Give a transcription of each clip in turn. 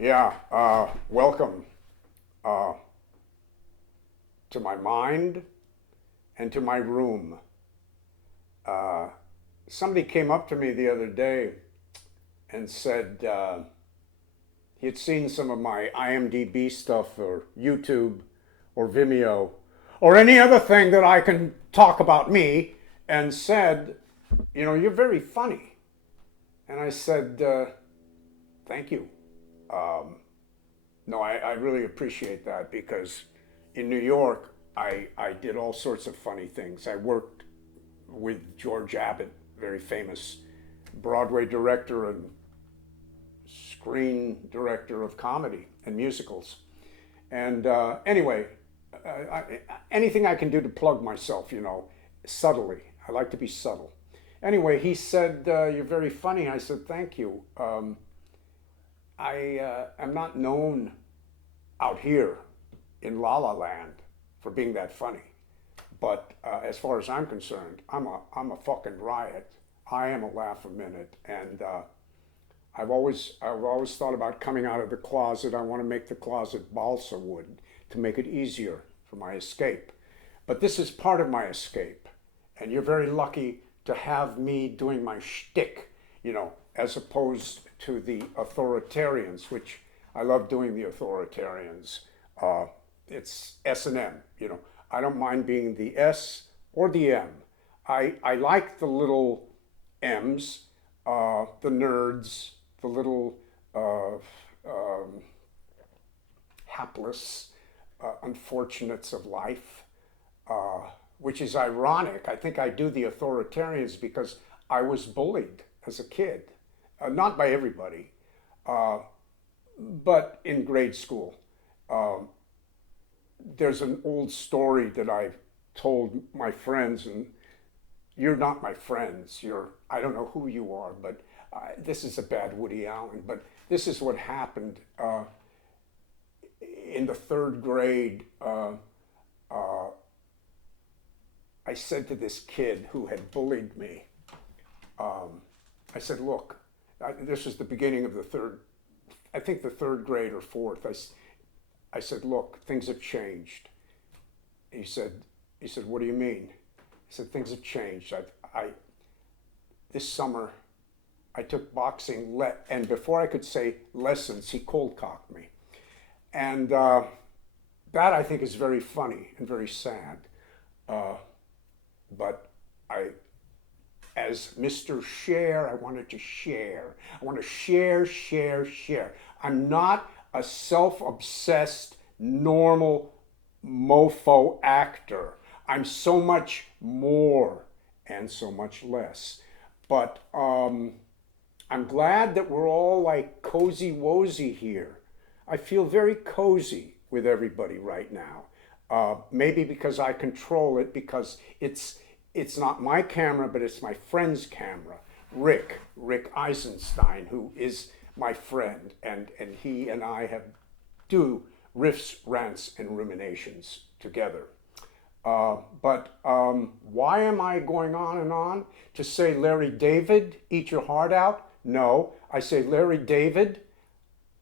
Welcome uh, to my mind and to my room. Uh, Somebody came up to me the other day and said he had seen some of my IMDb stuff or YouTube or Vimeo or any other thing that I can talk about me and said, you're very funny. And I said, thank you. No, I really appreciate that because in New York, I did all sorts of funny things. I worked with George Abbott, very famous Broadway director and screen director of comedy and musicals. And anyway, anything I can do to plug myself, subtly. I like to be subtle. Anyway, he said, you're very funny. I said, thank you. I am not known out here in La La Land for being that funny. But as far as I'm concerned, I'm a fucking riot. I am a laugh a minute. And I've always thought about coming out of the closet. I want to make the closet balsa wood to make it easier for my escape. But this is part of my escape. And you're very lucky to have me doing my shtick, as opposed to the authoritarians, which I love doing the authoritarians. It's S&M, I don't mind being the S or the M. I like the little M's, the nerds, the little hapless unfortunates of life, which is ironic. I think I do the authoritarians because I was bullied as a kid. Not by everybody, but in grade school. There's an old story that I've told my friends, and you're not my friends. I don't know who you are, but this is a bad Woody Allen, but this is what happened in the third grade. I said to this kid who had bullied me, I said, look, this was the beginning of the third grade or fourth. I said, look, things have changed. He said, what do you mean? I said, things have changed. This summer, I took boxing, and before I could say lessons, he cold cocked me. And that I think is very funny and very sad. But as Mr. Share, I wanted to share. I want to share. I'm not a self-obsessed, normal mofo actor. I'm so much more and so much less. But I'm glad that we're all like cozy-wozy here. I feel very cozy with everybody right now. Maybe because I control it, because it's not my camera, but it's my friend's camera, Rick Eisenstein, who is my friend, and he and I do riffs, rants, and ruminations together. But why am I going on and on? To say, Larry David, eat your heart out? No, I say, Larry David,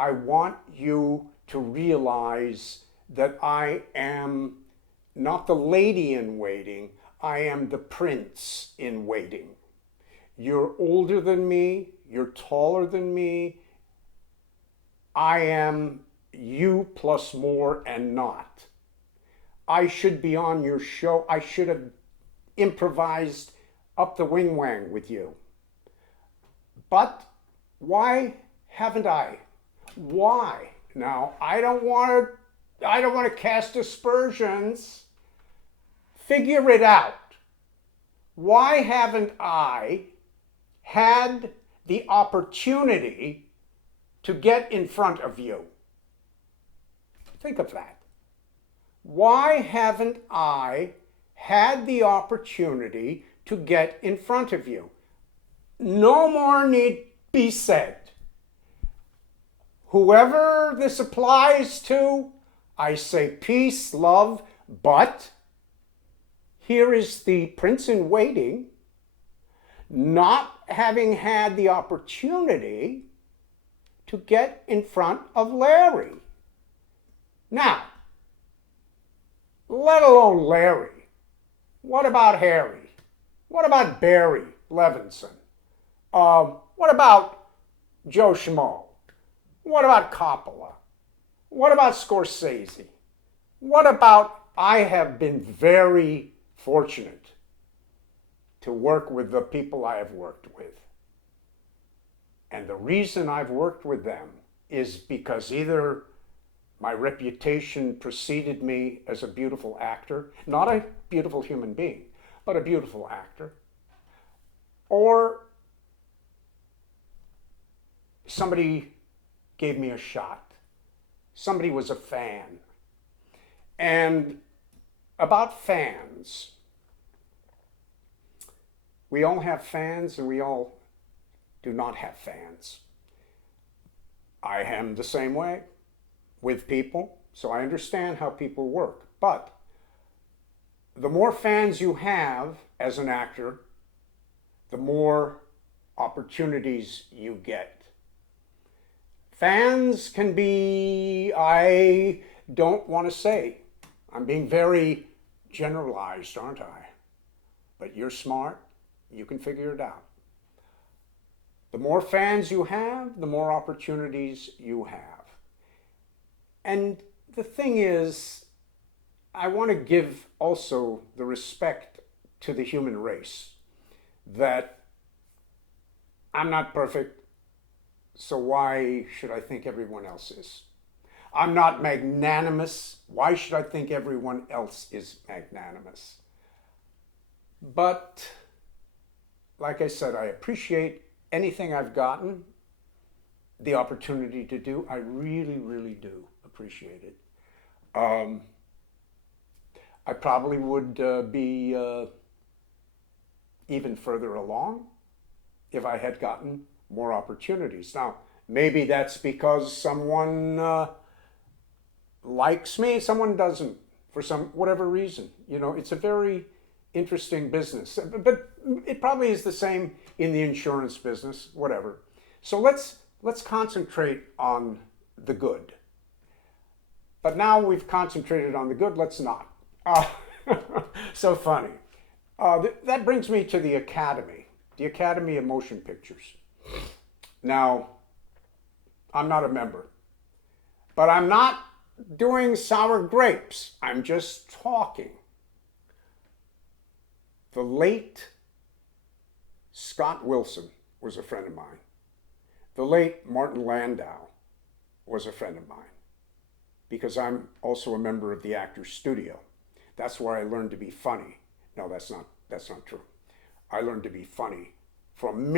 I want you to realize that I am not the lady in waiting, I am the prince in waiting. You're older than me, you're taller than me, I am you plus more and not. I should be on your show. I should have improvised up the wing wang with you. But why haven't I? Why? Now, I don't want to cast aspersions. Figure it out. Why haven't I had the opportunity to get in front of you? Think of that. Why haven't I had the opportunity to get in front of you? No more need be said. Whoever this applies to, I say peace, love, but here is the prince in waiting, not having had the opportunity to to get in front of Larry. Now, let alone Larry, what about Harry? What about Barry Levinson? What about Joe Schmo? What about Coppola? What about Scorsese? What about, I have been very fortunate to work with the people I have worked with. And the reason I've worked with them is because either my reputation preceded me as a beautiful actor, not a beautiful human being, but a beautiful actor, or somebody gave me a shot. Somebody was a fan. And about fans, we all have fans and we all do not have fans. I am the same way with people, so I understand how people work. But the more fans you have as an actor, the more opportunities you get. Fans can be, I don't want to say, I'm being very generalized, aren't I? But you're smart, you can figure it out. The more fans you have, the more opportunities you have. And the thing is, I want to give also the respect to the human race that I'm not perfect, so why should I think everyone else is? I'm not magnanimous. Why should I think everyone else is magnanimous? But, like I said, I appreciate anything I've gotten, the opportunity to do. I really, really do appreciate it. I probably would be even further along if I had gotten more opportunities. Now, maybe that's because someone likes me, someone doesn't, for some whatever reason. You know, it's a very interesting business, but it probably is the same in the insurance business, whatever. So let's concentrate on the good. But now we've concentrated on the good, let's not. So funny. That brings me to the Academy of Motion Pictures. Now, I'm not a member, but I'm not doing sour grapes. I'm just talking. The late Scott Wilson was a friend of mine. The late Martin Landau was a friend of mine, because I'm also a member of the Actors Studio. That's where I learned to be funny. No, that's not true. I learned to be funny from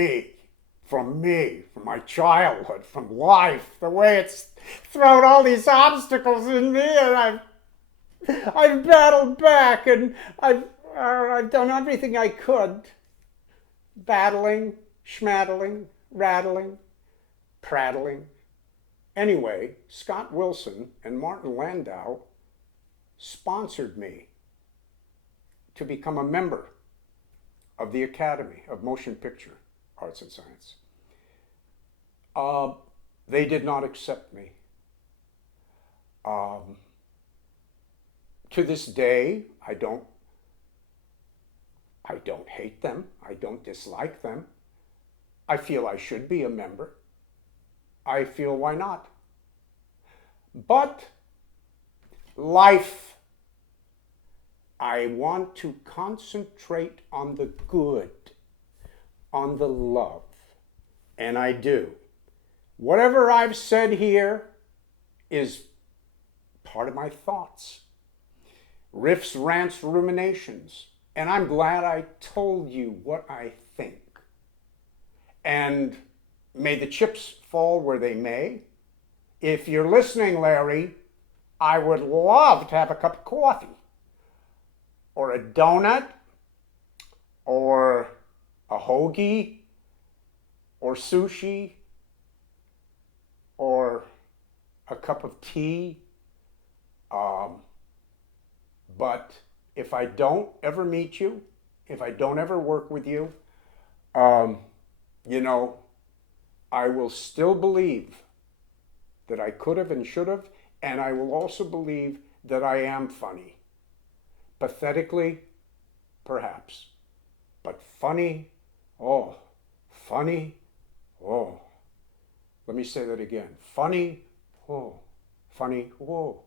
my childhood, from life, the way it's thrown all these obstacles in me, and I've battled back, and I've done everything I could, battling, schmattling, rattling, prattling. Anyway, Scott Wilson and Martin Landau sponsored me to become a member of the Academy of Motion Picture Arts and Science. They did not accept me. To this day, I don't hate them. I don't dislike them. I feel I should be a member. I feel why not. But life, I want to concentrate on the good, on the love, and I do. Whatever I've said here is part of my thoughts. Riffs, rants, ruminations. And I'm glad I told you what I think. And may the chips fall where they may. If you're listening, Larry, I would love to have a cup of coffee, or a donut, or a hoagie, or sushi, or a cup of tea. But if I don't ever meet you, if I don't ever work with you, you know, I will still believe that I could have and should have, and I will also believe that I am funny. Pathetically, perhaps. But funny, oh, funny, oh. Let me say that again. Funny, oh, funny, whoa.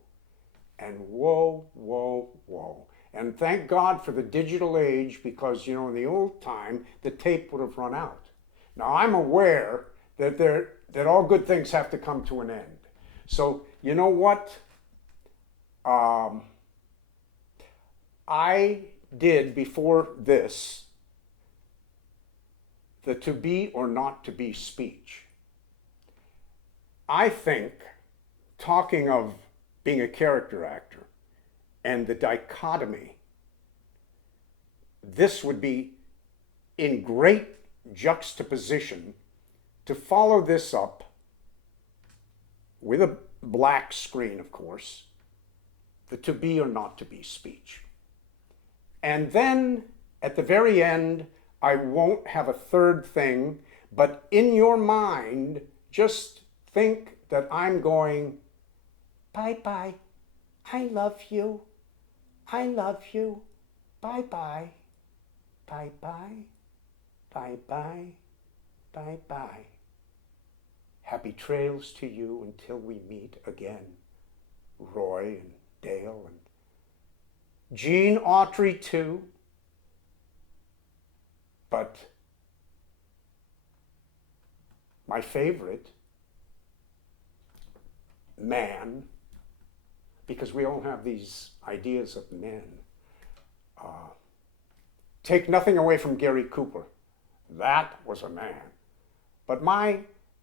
And whoa, whoa, whoa. And thank God for the digital age, because, you know, in the old time, the tape would have run out. Now, I'm aware that all good things have to come to an end. So, you know what? I did before this the to be or not to be speech. I think, talking of being a character actor and the dichotomy, this would be in great juxtaposition to follow this up with a black screen, of course, the to be or not to be speech. And then at the very end, I won't have a third thing, but in your mind, just think that I'm going, bye-bye, I love you, bye-bye, bye-bye, bye-bye, bye-bye. Happy trails to you until we meet again. Roy and Dale and Gene Autry too. But my favorite, man, because we all have these ideas of men. Take nothing away from Gary Cooper. That was a man. But my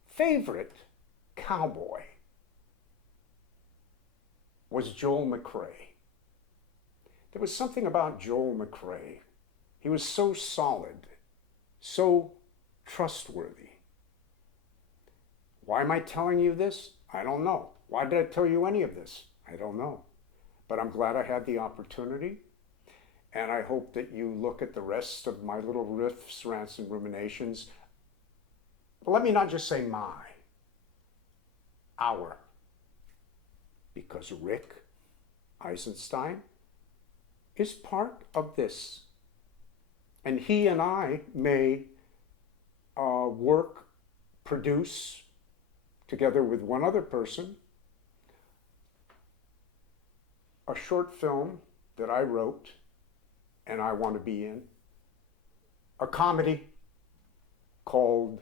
favorite cowboy was Joel McCrea. There was something about Joel McCrea. He was so solid, so trustworthy. Why am I telling you this? I don't know. Why did I tell you any of this? I don't know. But I'm glad I had the opportunity. And I hope that you look at the rest of my little riffs, rants, and ruminations. But let me not just say our. Because Rick Eisenstein is part of this. And he and I may produce, together with one other person, a short film that I wrote and I want to be in, a comedy called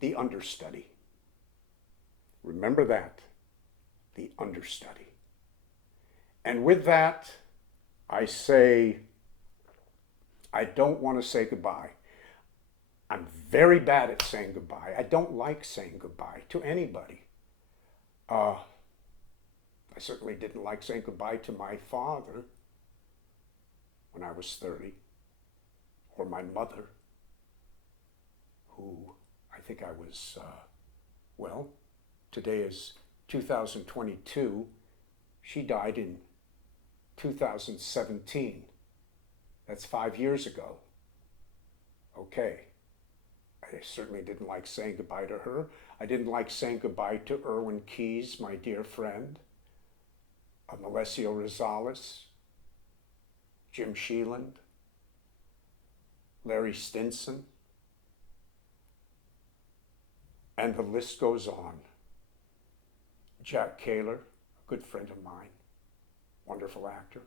The Understudy. Remember that, The Understudy. And with that, I say, I don't want to say goodbye. I'm very bad at saying goodbye. I don't like saying goodbye to anybody. I certainly didn't like saying goodbye to my father when I was 30, or my mother, who I think I was, today is 2022. She died in 2017. That's 5 years ago. Okay. I certainly didn't like saying goodbye to her. I didn't like saying goodbye to Erwin Keyes, my dear friend, Melesio Rosales, Jim Sheeland, Larry Stinson, and the list goes on. Jack Kaler, a good friend of mine, wonderful actor.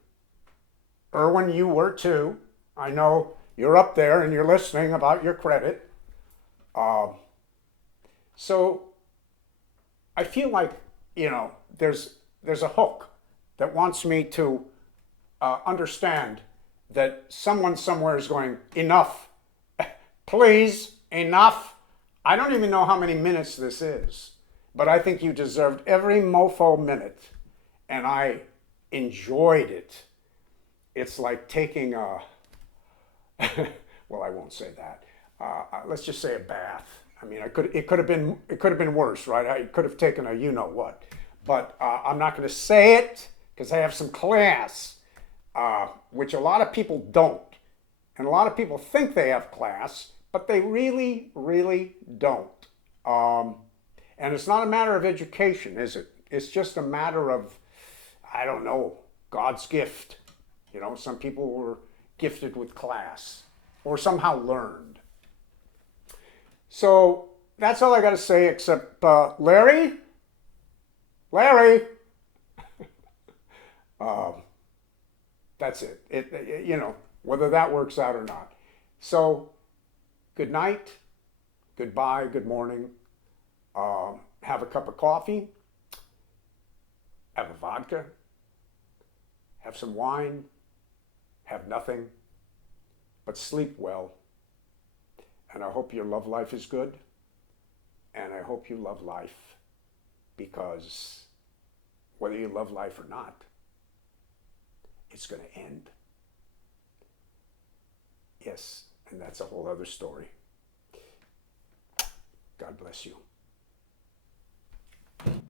Erwin, you were too. I know you're up there and you're listening about your credit. So I feel like, there's a hook that wants me to understand that someone somewhere is going, enough, please, enough. I don't even know how many minutes this is, but I think you deserved every mofo minute, and I enjoyed it. It's like taking a, well, I won't say that. Let's just say a bath. I mean, it could have been worse, right? I could have taken a you know what, but I'm not going to say it because I have some class, which a lot of people don't, and a lot of people think they have class, but they really, really don't. And it's not a matter of education, is it? It's just a matter of, I don't know, God's gift. You know, some people were gifted with class or somehow learned. So that's all I got to say, except Larry? Larry? That's it. You know, whether that works out or not. So, good night, goodbye, good morning. Have a cup of coffee, have a vodka, have some wine, have nothing, but sleep well. And I hope your love life is good. And I hope you love life, because whether you love life or not, it's going to end. Yes, and that's a whole other story. God bless you.